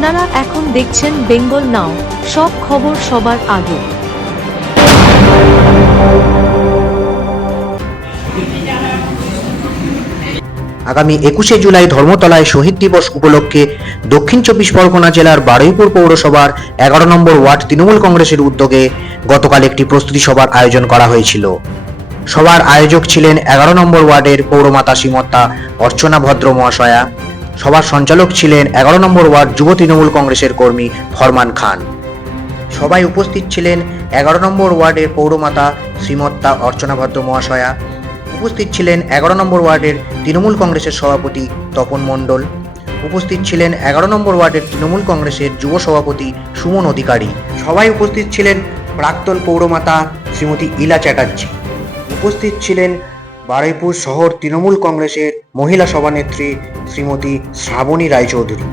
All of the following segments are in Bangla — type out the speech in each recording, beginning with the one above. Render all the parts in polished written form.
আপনারা এখন দেখছেন বেঙ্গল নাও, সব খবর সবার আগে। আগামী 21শে জুলাই ধর্মতলায় শহীদ দিবস উপলক্ষে দক্ষিণ 24 পরগনা জেলার বারুইপুর পৌরসভার 11 নম্বর ওয়ার্ড তৃণমূল কংগ্রেসের উদ্যোগে গতকাল একটি প্রস্তুতি সভার আয়োজন করা হয়েছিল। সভার আয়োজক ছিলেন 11 নম্বর ওয়ার্ডের পৌরমাতা শ্রীমতা অর্চনা ভদ্র মহাশয়া। সভার সঞ্চালক ছিলেন 11 নম্বর ওয়ার্ড যুব তৃণমূল কংগ্রেসের কর্মী ফরমান খান। সবাই উপস্থিত ছিলেন 11 নম্বর ওয়ার্ডের পৌরমাতা শ্রীমতা অর্চনা ভদ্র মহাশয়া। উপস্থিত ছিলেন 11 নম্বর ওয়ার্ডের তৃণমূল কংগ্রেসের সভাপতি তপন মণ্ডল। উপস্থিত ছিলেন 11 নম্বর ওয়ার্ডের তৃণমূল কংগ্রেসের যুব সভাপতি সুমন অধিকারী। সবাই উপস্থিত ছিলেন প্রাক্তন পৌরমাতা শ্রীমতী ইলা চ্যাটার্জি। উপস্থিত ছিলেন বারুইপুর শহর তৃণমূল কংগ্রেসের মহিলা সভানেত্রী শ্রীমতী শ্রাবণী রায়চৌধুরী।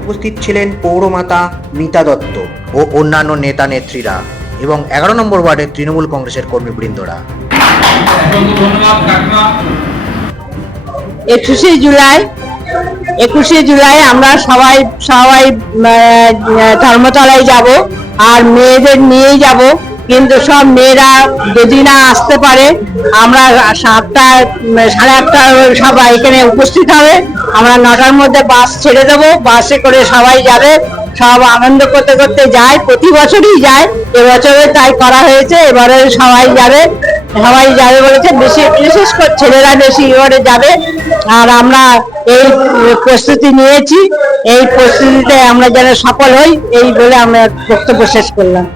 উপস্থিত ছিলেন পৌরমাতা মিতা দত্ত ও অন্যান্য নেতা নেত্রীরা এবং 11 নম্বর ওয়ার্ডের তৃণমূল কংগ্রেসের কর্মীবৃন্দরা। 21শে জুলাই আমরা সবাই ধর্মতলায় যাব, আর মেয়েদের নিয়েই যাব। কিন্তু সব মেয়েরা যদি না আসতে পারে, আমরা 7টা, 8:30 সবাই এখানে উপস্থিত হবে। আমরা 9টার মধ্যে বাস ছেড়ে দেবো, বাসে করে সবাই যাবে। সব আনন্দ করতে করতে যায়, প্রতি বছরই যায়, এবছরে তাই করা হয়েছে। এবারে সবাই যাবে বলেছে, বিশেষ করে ছেলেরা বেশি এবারে যাবে। আর আমরা এই প্রস্তুতি নিয়েছি, এই প্রস্তুতিতে আমরা যেন সফল হই, এই বলে আমরা বক্তব্য শেষ করলাম।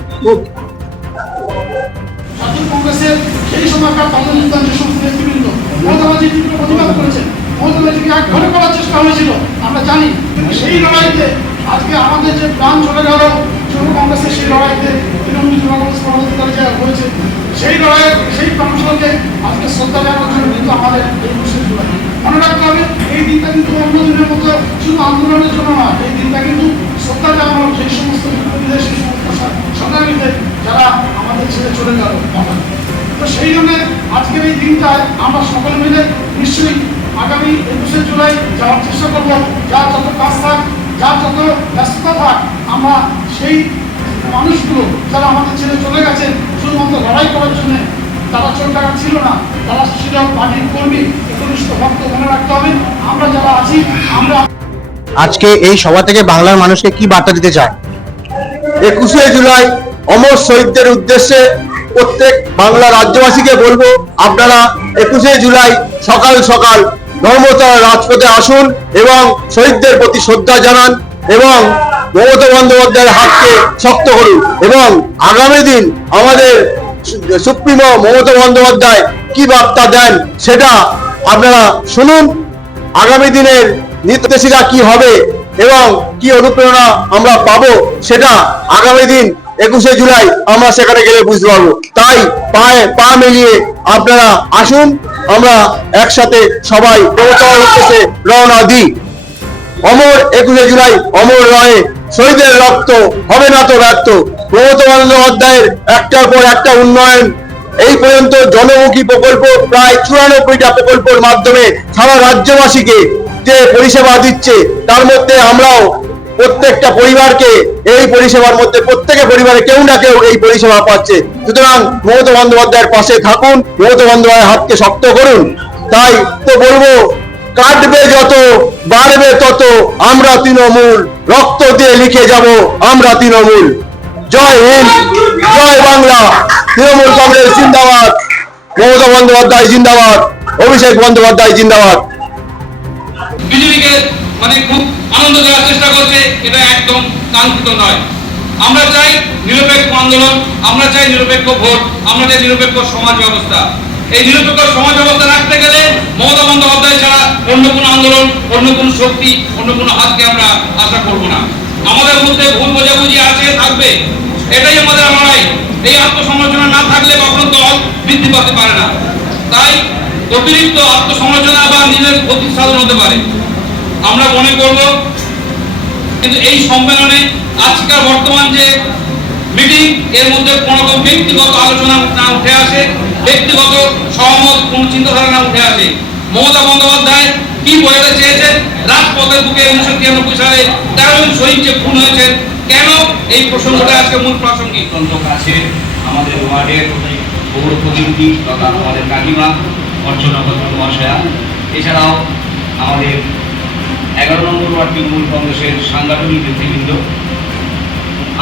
আমরা জানি, সেই লড়াইতে আজকে আমাদের যে প্রাণ চলে গেল যুব কংগ্রেসের, সেই লড়াইতে তৃণমূল যুব কংগ্রেস পরবর্তীকালে যা হয়েছে, সেই লড়াইয়ের সেই প্রাণগুলোকে আজকে শ্রদ্ধা জানানোর জন্য কিন্তু আমাদের এই 21শে জুলাই মনে রাখতে হবে। এই দিনটা কিন্তু অন্য দিনের মতো শুধু আন্দোলনের জন্য নয়, এই দিনটা কিন্তু শ্রদ্ধা জানানোর সেই সমস্ত বিপ্লবীদের, সেই সমস্ত সংগ্রামীদের যারা আমাদের ছেড়ে চলে গেল। তো সেই জন্য আজকের এই দিনটায় আমরা সকলে মিলে নিশ্চয়ই আগামী 21শে জুলাই যাওয়ার চেষ্টা করবো। যার যত কাজ থাক, যার যত ব্যস্ততা থাক, আমরা সেই মানুষগুলো যারা আমাদের ছেড়ে চলে গেছেন শুধুমাত্র লড়াই করার জন্য, তারা চোখ টাকা ছিল না, তারা ছিল পার্টির কর্মী, একনিষ্ঠ ভক্ত। মনে রাখতে হবে আমরা যারা আছি, আমরা আজকে এই সভা থেকে বাংলার মানুষকে কি বার্তা দিতে চায়? 21শে জুলাই অমর শহীদদের উদ্দেশ্যে প্রত্যেক বাংলা রাজ্যবাসীকে বলবো, আপনারা 21শে জুলাই সকাল সকাল ধর্মতলা রাজপথে আসুন এবং শহীদদের প্রতি শ্রদ্ধা জানান এবং মমতা বন্দ্যোপাধ্যায়ের হাতকে শক্ত করুন। এবং আগামী দিন আমাদের সুপ্রিমো মমতা বন্দ্যোপাধ্যায় কি বার্তা দেন সেটা আপনারা শুনুন। আগামী দিনের নির্দেশিকা কি হবে এবং কি অনুপ্রেরণা আমরা পাবো, সেটা আগামী দিন 21শে জুলাই আমরা সেখানে গেলে বুঝতে পারবো। তাই পায়ে পা মিলিয়ে আপনারা আসুন, আমরা একসাথে সবাই প্রবর্তনের উদ্দেশ্যে রওনা দিই। অমর 21শে জুলাই, অমর রয়ে শহীদের রক্ত, হবে না তো ব্যর্থ। মমতা বন্দ্যোপাধ্যায়ের একটার পর একটা উন্নয়ন, এই পর্যন্ত জনমুখী প্রকল্প প্রায় 94টা প্রকল্পের মাধ্যমে সারা রাজ্যবাসীকে যে পরিষেবা দিচ্ছে, তার মধ্যে আমরাও প্রত্যেকটা পরিবারকে এই পরিষেবার মধ্যে, প্রত্যেকের পরিবারে কেউ না কেউ এই পরিষেবা পাচ্ছে। সুতরাং মমতা বন্দ্যোপাধ্যায়ের পাশে থাকুন, মমতা বন্দ্যোপাধ্যায়ের হাতকে শক্ত করুন। তাই তো বলবো, কাটবে যত বাড়বে তত, আমরা তৃণমূল, রক্ত দিয়ে লিখে যাব আমরা তৃণমূল। জয় হিন্দ, জয় বাংলা, তৃণমূল কংগ্রেস জিন্দাবাদ, মমতা বন্দ্যোপাধ্যায় জিন্দাবাদ, অভিষেক বন্দ্যোপাধ্যায় জিন্দাবাদ। বিজেপিকে খুব আনন্দ দেওয়ার চেষ্টা করছে, এটা একদম কাঙ্ক্ষিত নয়। আমরা চাই নিরপেক্ষ আন্দোলন, আমরা চাই নিরপেক্ষ ভোট, আমরা চাই নিরপেক্ষ সমাজ ব্যবস্থা। এই নিরপেক্ষ সমাজ ব্যবস্থা রাখতে গেলে মমতা বন্দ্যোপাধ্যায় ছাড়া অন্য কোনো আন্দোলন, অন্য কোনো শক্তি, অন্য কোনো হাতকে আমরা আশা করব না। আমাদের মধ্যে ভুল বোঝাবুঝি আছে, থাকবে, এটাই আমাদের লড়াই। এই আত্মসমালোচনা না থাকলে কখনো দল বৃদ্ধি পাতে পারে না। তাই অতিরিক্ত আত্মসমালোচনা বা নিজের ক্ষতি সাধন হতে পারে, আমরা মনে করব। কিন্তু এই সম্মেলনে আজকের বর্তমান যে মিটিং, এর মধ্যে কোনো রকম ব্যক্তিগত আলোচনা না উঠে আসে, ব্যক্তিগত সহমত কোন চিন্তাধারা না উঠে আসে। মমতা বন্দ্যোপাধ্যায় কি বোঝাতে চেয়েছেন, রাজপথে ভারতের বুকে 1993 সালে 13 জন শহীদ যে খুন হয়েছেন, কেন এই প্রসঙ্গটা আজকে মূল প্রাসঙ্গিক। অত্যন্ত কাছে আমাদের ওয়ার্ডের পৌর প্রতিনিধি তথা আমাদের কাকিমা অর্চনা ভদ্র মহাশয়া, এছাড়াও আমাদের 11 নম্বর ওয়ার্ড তৃণমূল কংগ্রেসের সাংগঠনিক নেতৃবৃন্দ,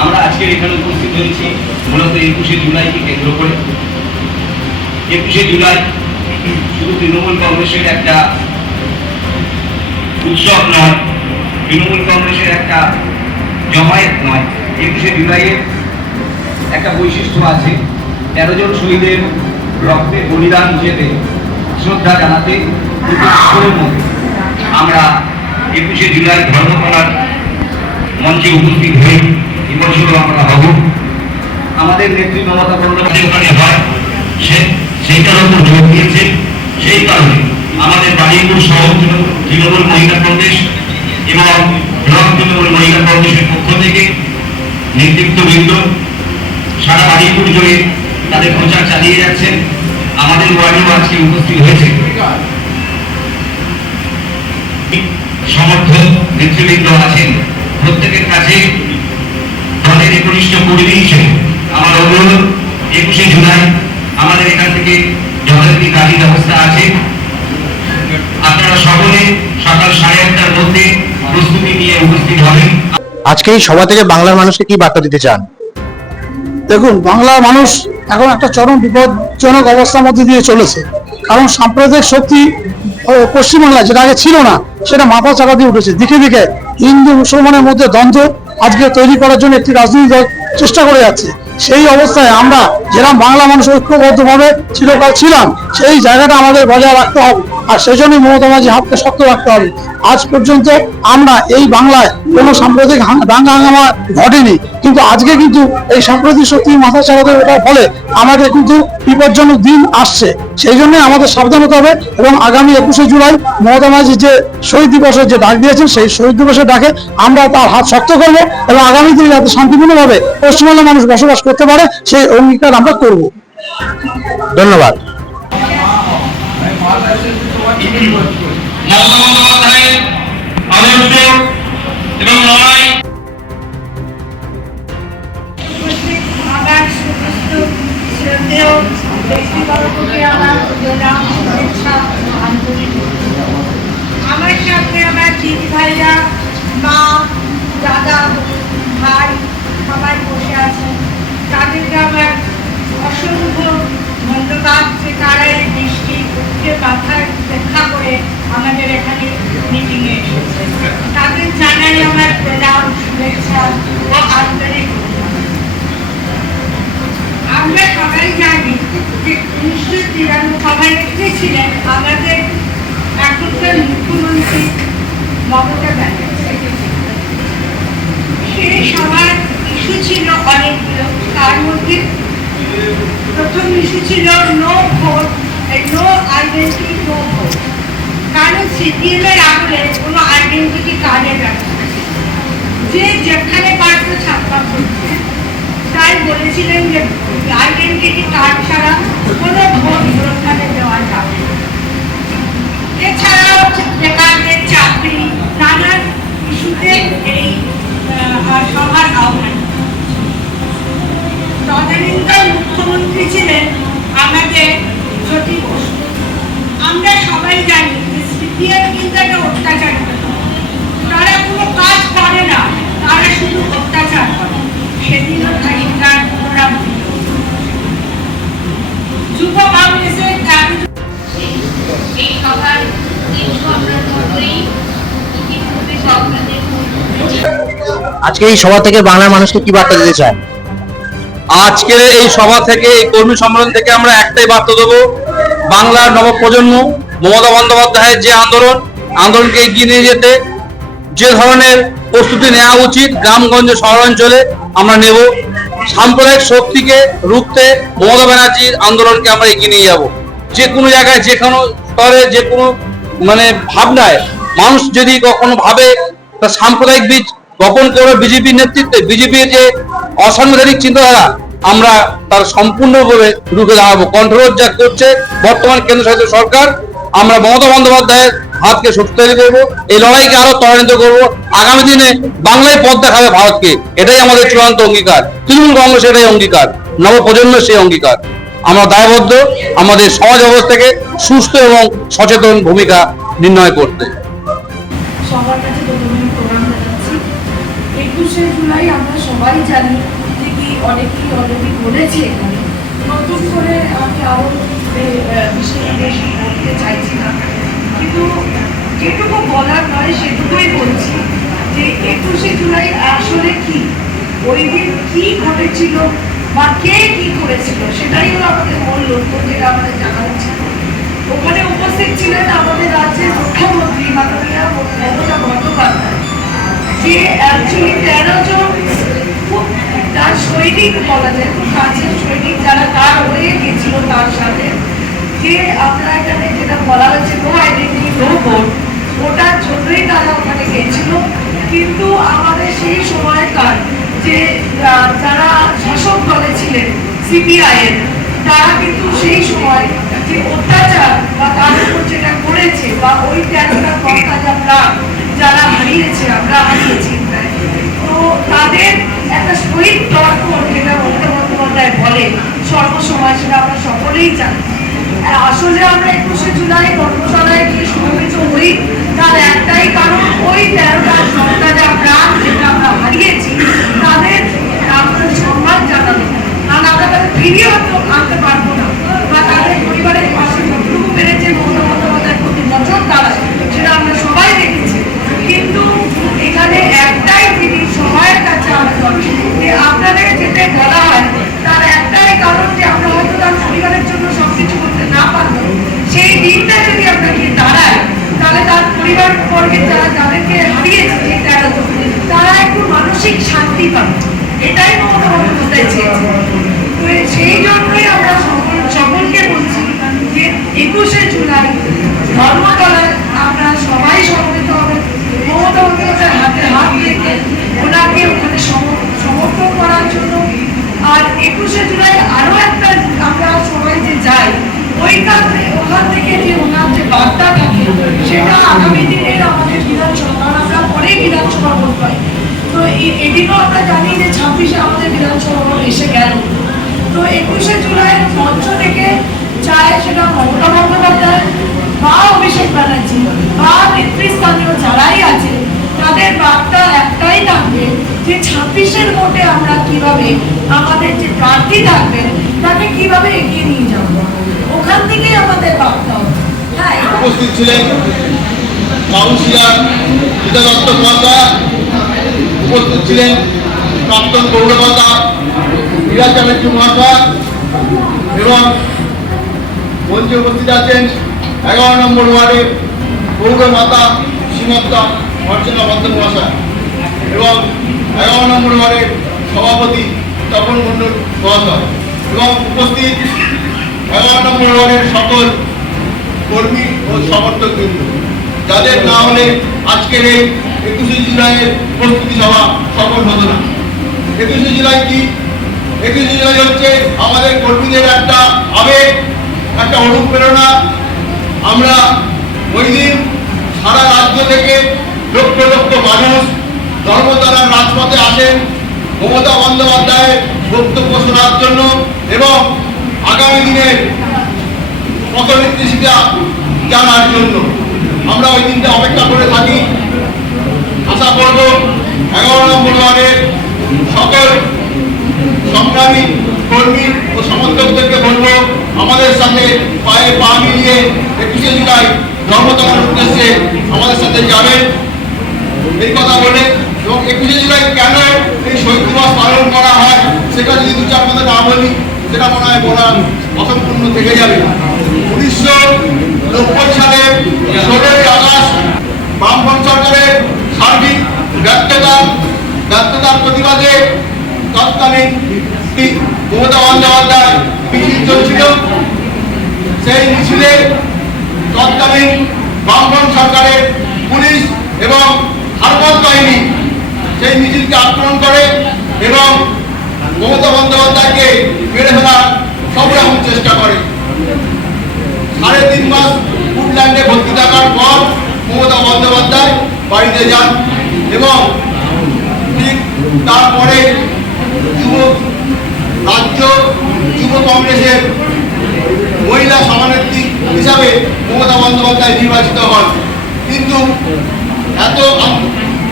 আমরা আজকে এখানে উপস্থিত হয়েছি মূলত 21শে জুলাইকে কেন্দ্র করে। 21শে জুলাই শুধু তৃণমূল কংগ্রেসের একটা উৎসব নয়, তৃণমূল কংগ্রেসের একটা জমায়েত নয়। 21শে জুলাইয়ের একটা বৈশিষ্ট্য আছে, 13 জন শহীদের রক্তে বলিদান হিসেবে শ্রদ্ধা জানাতে আমরা 21শে জুলাই ধর্মতলার মঞ্চে উপস্থিত হই। এবছরও আমরা হব। আমাদের নেত্রী মমতা বন্দ্যোপাধ্যায় ওখানে হয়, সেইটার উপর জোর দিয়েছে। সেই কারণে আমাদের বারুইপুর শহর তৃণমূল মহিলা কংগ্রেস এবং ব্লক তৃণমূল মহিলা কংগ্রেসের পক্ষ থেকে নেতৃত্ববৃন্দ সারা বারুইপুর জুড়ে তাদের প্রচার চালিয়ে যাচ্ছেন। আমাদের ওয়ার্ডেও আজকে উপস্থিত হয়েছে সমর্থক নেতৃবৃন্দ আছেন। প্রত্যেকের কাছে দলের একনিষ্ঠ কর্মী হিসেবে আমার অনুরোধ, 21শে জুলাই আমাদের এখান থেকে যথারীতি গাড়ি ব্যবস্থা আছে। আপনারা সকলে সকাল 8:30টার মধ্যে প্রস্তুতি নিয়ে উপস্থিত হবেন। আজকে এই সভা থেকে বাংলার মানুষকে কি বার্তা দিতে চান? দেখুন, বাংলার মানুষ এখন একটা চরম বিপজ্জনক অবস্থার মধ্যে দিয়ে চলেছে। কারণ সাম্প্রদায়িক শক্তি পশ্চিমবাংলায় যেটা আগে ছিল না, সেটা মাথা চাপা দিয়ে উঠেছে। দিকে দিকে হিন্দু মুসলমানের মধ্যে দ্বন্দ্ব আজকে তৈরি করার জন্য একটি রাজনৈতিক দল চেষ্টা করে যাচ্ছে। সেই অবস্থায় আমরা যেরকম বাংলা মানুষ ঐক্যবদ্ধভাবে চিরকাল ছিলাম, সেই জায়গাটা আমাদের বজায় রাখতে হবে। আর সেই জন্যই মমতা ব্যানার্জি হাতকে শক্ত রাখতে হবে। আজ পর্যন্ত আমরা এই বাংলায় কোনো সাম্প্রদায়িক দাঙ্গা হাঙ্গামা ঘটেনি, কিন্তু আজকে কিন্তু এই সাম্প্রদায়িক শক্তি মাথা চালাতে ওঠার ফলে আমাদের কিন্তু বিপজ্জনক দিন আসছে। সেই জন্য আমাদের সাবধান হতে হবে এবং আগামী 21শে জুলাই মমতা ব্যানার্জি যে শহীদ দিবসের যে ডাক দিয়েছেন, সেই শহীদ দিবসের ডাকে আমরা তার হাত শক্ত করবো এবং আগামী দিনে যাতে শান্তিপূর্ণভাবে পশ্চিমবাংলার মানুষ বসবাস করতে পারে সেই অঙ্গীকার আমরা করব। ধন্যবাদ। মমতা বন্দ্যোপাধ্যায়ের আদর্শ এবং লড়াই আমার সমস্ত শ্রদ্ধেয় ব্যক্তিবর্গকে আমার প্রণাম, শুভেচ্ছা, আন্তরিক। আমার সাথে আমার দিদি ভাইরা, মা, দাদা, ভাই সবাই বসে আছেন। তাদেরকে আমার অসংখ্য ধন্যবাদ যে তারা এই বৃষ্টি উঠে মাথায় দেখা করে আমাদের এখানে মিটিংয়ে এসেছে। তাদের জানাই আমার প্রণাম, শুভেচ্ছা ও আন্তরিক। আমরা সবাই জানি যে 1993 সভানেত্রী ছিলেন আমাদের এখনকার মুখ্যমন্ত্রী মমতা ব্যানার্জি। সেই সবার ইস্যু ছিল অনেকগুলো, তার মধ্যে প্রথম ইস্যু ছিল no vote, no identity no vote. কারণ সিপিএম এর আমলে কোনো আইডেন্টিটি কার্ডের ব্যবস্থা ছিল, যে যেখানে পারত ছাপ্পা করছে। তাই বলেছিলেন যে আইডেন্টিটি কার্ড ছাড়া কোনো ভোট ওখানে দেওয়া যাবে। এছাড়াও বেকারদের চাকরি, নানান ইস্যুতে এই সভার আহ্বান। তদানীন্তন মুখ্যমন্ত্রী ছিলেন আমাদের জ্যোতি বসু। আমরা সবাই জানি যে সিপিএম কিন্তু একটা অত্যাচার করে, তারা কোনো কাজ করে না, তারা শুধু অত্যাচার করে। সেদিনও তার পুনরাবৃত্তি। যুব কংগ্রেসের দাবি এই সভার উদ্দেশ্য আমরা সকলেই ইতিপূর্বে আপনাদের আজকে এই সভা থেকে বাংলার মানুষকে কি বার্তা দিতে চান? আজকের এই সভা থেকে, এই কর্মী সম্মেলন থেকে আমরা একটাই বার্তা দেবো, বাংলার নবপ্রজন্ম মমতা বন্দ্যোপাধ্যায়ের যে আন্দোলনকে এগিয়ে নিয়ে যেতে যে ধরনের প্রস্তুতি নেওয়া উচিত গ্রামগঞ্জ শহরাঞ্চলে আমরা নেব। সাম্প্রদায়িক শক্তিকে রুখতে মমতা ব্যানার্জির আন্দোলনকে আমরা এগিয়ে নিয়ে যাব। যে কোনো জায়গায়, যে কোনো স্তরে, যে কোনো ভাবনায় মানুষ যদি কখনো ভাবে তা সাম্প্রদায়িক বীজ বপন করবে বিজেপির নেতৃত্বে, বিজেপির যে অসাংবিধানিক চিন্তাধারা, আমরা তার সম্পূর্ণভাবে রুখে দাঁড়াবো। কন্ট্রোল যা করছে বর্তমান কেন্দ্র শাসিত সরকার, আমরা মমতা বন্দ্যোপাধ্যায়ের ভারতকে শক্তিশালী করবো, এই লড়াইকে আরো ত্বরান্বিত করবো। আগামী দিনে বাংলায় পথ দেখাবে ভারতকে, এটাই আমাদের চূড়ান্ত অঙ্গীকার। তৃণমূল কংগ্রেস এটাই অঙ্গীকার, নবপ্রজন্মের সেই অঙ্গীকার। আমরা দায়বদ্ধ আমাদের সমাজ ব্যবস্থাকে সুস্থ এবং সচেতন ভূমিকা নির্ণয় করতে। সবার কাছে প্রথমে প্রোগ্রাম জানাচ্ছি। 21শে জুলাই আমরা সবাই জানি যে কি অনেকেই অলরেডি বলেছে এখানে, নতুন করে আমি আরো বিশেষ বলতে চাইছি না, কিন্তু যেটুকু বলার নয় সেটুকুই বলছি যে 21শে জুলাই আসলে কি, ওই দিন কি ঘটেছিল বা কে কি করেছিল সেটাই হলো আমাদের মূল লক্ষ্য, যেটা আমাদের জানা উচিত। ওখানে উপস্থিত ছিলেন আমাদের রাজ্যের মুখ্যমন্ত্রী মাননীয় মমতা বন্দ্যোপাধ্যায়, যে অ্যাকচুয়ালি 13 জন খুব তার সৈনিক বলা যায়, খুব কাছের সৈনিক যারা তার হয়ে গেছিল তার সাথে, যে আমরা এখানে যেটা বলা হয়েছে নো আইডেন্টি নো ভোট, ওটার জন্যই তারা ওখানে গেছিল। কিন্তু আমাদের সেই সময়কার যে যারা শাসক দলে ছিলেন সিপিআইএম, তারা কিন্তু সেই সময় যে অত্যাচার বা তার উপর যেটা করেছে বা ওই 13টা কর্তা যারা হারিয়েছে, আমরা হারিয়েছি, তো তাদের একটা শহীদ দর্পণ যেটা মমতা বন্দ্যোপাধ্যায় বলে সর্বসময়, সেটা আমরা সকলেই জানি। আসলে আমরা 21শে জুলাই ধর্মশালায় গিয়ে সমবেত হই তার একটাই কারণ, ওই 13টা কর্তা প্রাণ যেটা আমরা হারিয়েছি তাদের আমরা সম্মান জানানো, কারণ আমরা তাদের ফিরিয়ে আনতে পারবো না, বা তাদের পরিবারের পাশে যতটুকু পেরেছে মমতা বন্দ্যোপাধ্যায় প্রতি বছর দাঁড়ায় সেটা আমরা সবাই দেখেছি। কিন্তু এখানে একটাই জিনিস সবার কাছে আবেদন, যে আপনাদের যেতে বলা হয় তার একটাই কারণ, যে আমরা হয়তো তার পরিবারের জন্য সবকিছু করতে না পারবো, সেই দিনটা যদি আমরা গিয়ে দাঁড়াই তাহলে তার পরিবার বর্গের যারা যাদেরকে হারিয়েছে এই 13 জন, তারা একটু মানসিক শান্তি পাবে, এটাই মমতা বন্দ্যোপাধ্যায় চেয়েছে। তো সেই জন্যই আমরা সকলকে বলছি যে 21শে জুলাই ধর্মতলায় আমরা সবাই সমবেত হবে, মমতা বন্দ্যোপাধ্যায়ের হাতে হাত রেখে ওনাকে ওখানে সমর্থন করার জন্য। আর 21শে জুলাই আরো একটা আমরা সবাই যে যাই, ওখান থেকে যে ওনার যে বার্তা থাকে সেটা আগামী দিনের আমাদের বিধানসভা, কারণ আমরা পরেই বিধানসভা ভোট পাই, তো এদিনও আমরা জানি যে 26শে আমাদের বিধানসভা ভোট এসে গেল। তো 21শে জুলাই মঞ্চ থেকে চায় সেটা মমতা বন্দ্যোপাধ্যায় বা অভিষেক ব্যানার্জি বা নেতৃস্থানীয় যারাই আছে, তাদের বার্তা একটাই থাকবে যে 26শে ভোটে আমরা কিভাবে আমাদের যে প্রার্থী থাকবেন তাকে কিভাবে এগিয়ে নিয়ে যাব, ওখান থেকেই আমাদের বার্তা হবে। হ্যাঁ, উপস্থিত ছিলেন কাউন্সিলর গীতা দত্ত মহাশয়, উপস্থিত ছিলেন প্রাক্তন পৌরমাতা মীরা চ্যাটার্জি মহাশয়, এবং মঞ্চে উপস্থিত আছেন 11 নম্বর ওয়ার্ডের পৌরমাতা শ্রীমতা অর্চনা বন্দ্যোপাধ্যায় মহাশয়, এবং 11 নম্বর ওয়ার্ডের সভাপতি তপন মণ্ডল মহাশয়, এবং উপস্থিত 11 নম্বর ওয়ার্ডের সকল কর্মী ও সমর্থকবৃন্দ, যাদের না হলে আজকের এই 21শে জুলাইয়ের প্রস্তুতি সভা সফল হতো না। 21শে জুলাই কি? 21শে জুলাই হচ্ছে আমাদের কর্মীদের একটা আবেগ, একটা অনুপ্রেরণা। আমরা ওই দিন সারা রাজ্য থেকে লক্ষ লক্ষ মানুষ ধর্মতলার রাজপথে আসেন মমতা বন্দ্যোপাধ্যায়ের বক্তব্য শোনার জন্য এবং আগামী দিনের পথনির্দেশিকা জানার জন্য। আমরা ওই দিনটা অপেক্ষা করে থাকি। আশা করব 11 নম্বর ওয়ার্ডের সকল সংগ্রামী কর্মী ও সমর্থকদেরকে বলবো আমাদের সাথে পায়ে পা মিলিয়ে 21শে জুলাই ধর্মতলার উদ্দেশ্যে আমাদের সাথে যাবেন, এই কথা বলে। এবং 21শে জুলাই কেন এই শহীদ দিবস পালন করা হয় সেটা যদি দু চার কথা না বলি সেটা মনে হয় বলা অসম্পূর্ণ থেকে যাবে। 1990 সালে 16ই আগস্ট বামপন্থী সরকারের সার্বিক ব্যর্থতার প্রতিবাদে তৎকালীন মমতা বন্দ্যোপাধ্যায় মিছিল চলছিল। সেই মিছিলে তৎকালীন বামপন্থী সরকারের পুলিশ এবং হারবত বাহিনী সেই মিছিলকে আক্রমণ করে এবং মমতা বন্দ্যোপাধ্যায়কে মেরে ফেলার সব রকম চেষ্টা করে। 3.5 মাস ফুডল্যান্ডে ভর্তি থাকার পর মমতা বন্দ্যোপাধ্যায় বাড়িতে যান এবং ঠিক তারপরে রাজ্য যুব কংগ্রেসের মহিলা সভানেত্রী হিসাবে মমতা বন্দ্যোপাধ্যায় নির্বাচিত হন। কিন্তু এত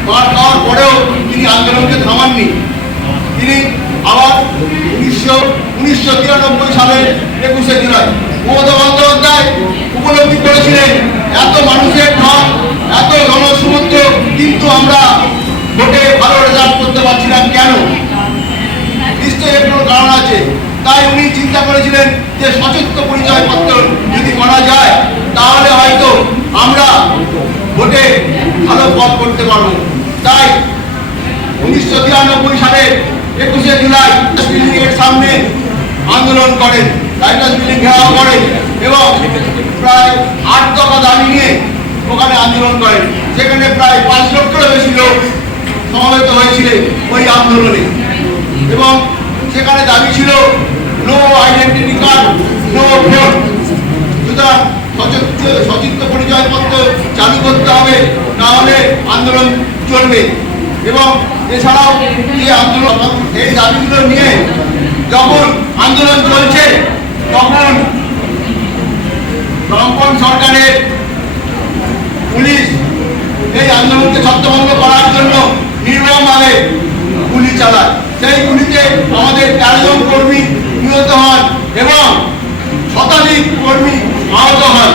মার খাওয়ার পরেও তিনি আন্দোলনকে থামাননি। তিনি আবার 1993 সালের 21শে জুলাই মমতা বন্দ্যোপাধ্যায় উপলব্ধি করেছিলেন এত মানুষের ঢল, এত জনসমুদ্র, কিন্তু আমরা ভোটে ভালো রেজাল্ট করতে পারছি না কেন? নিশ্চয়ই এর কোনো কারণ আছে। তাই উনি চিন্তা করেছিলেন যে সচেতন পরিচয়পত্র যদি করা যায় তাহলে হয়তো আমরা ভোটে ভালো ফল করতে পারব। তাই 1993 সালের 21শে জুলাই বিল্ডিংয়ের সামনে আন্দোলন করেন, রাইটার্স বিল্ডিং ঘেরাও করেন এবং প্রায় 8 দফা দাবি নিয়ে ওখানে আন্দোলন করেন। সেখানে প্রায় 5 লক্ষেরও বেশি লোক সমবেত হয়েছিলেন ওই আন্দোলনে এবং সেখানে দাবি ছিল no identity card, no vote. সুতরাং সচিত্র পরিচয়পত্র চালু করতে হবে, না হলে আন্দোলন চলবে। এবং এছাড়াও যে আন্দোলন, এই দাবিগুলো নিয়ে যখন আন্দোলন চলছে তখন বামপন্থী সরকারের পুলিশ এই আন্দোলনকে ছত্রভঙ্গ করার জন্য নির্মমভাবে গুলি চালায়। সেই গুলিতে আমাদের 13 জন কর্মী নিহত হন এবং শতাধিক কর্মী আহত হন।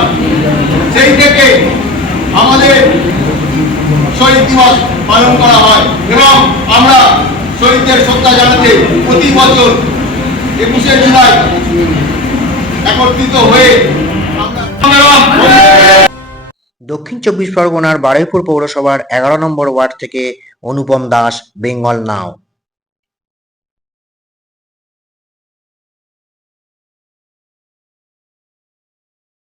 সেই থেকে আমাদের শহীদ দিবস পালন করা হয় এবং আমরা শহীদদের শ্রদ্ধা জানাতে প্রতি বছর 21শে জুলাই একত্রিত হয়ে দক্ষিণ 24 পরগনার বারুইপুর পৌরসভার 11 নম্বর ওয়ার্ড থেকে অনুপম দাস, বেঙ্গল নাও।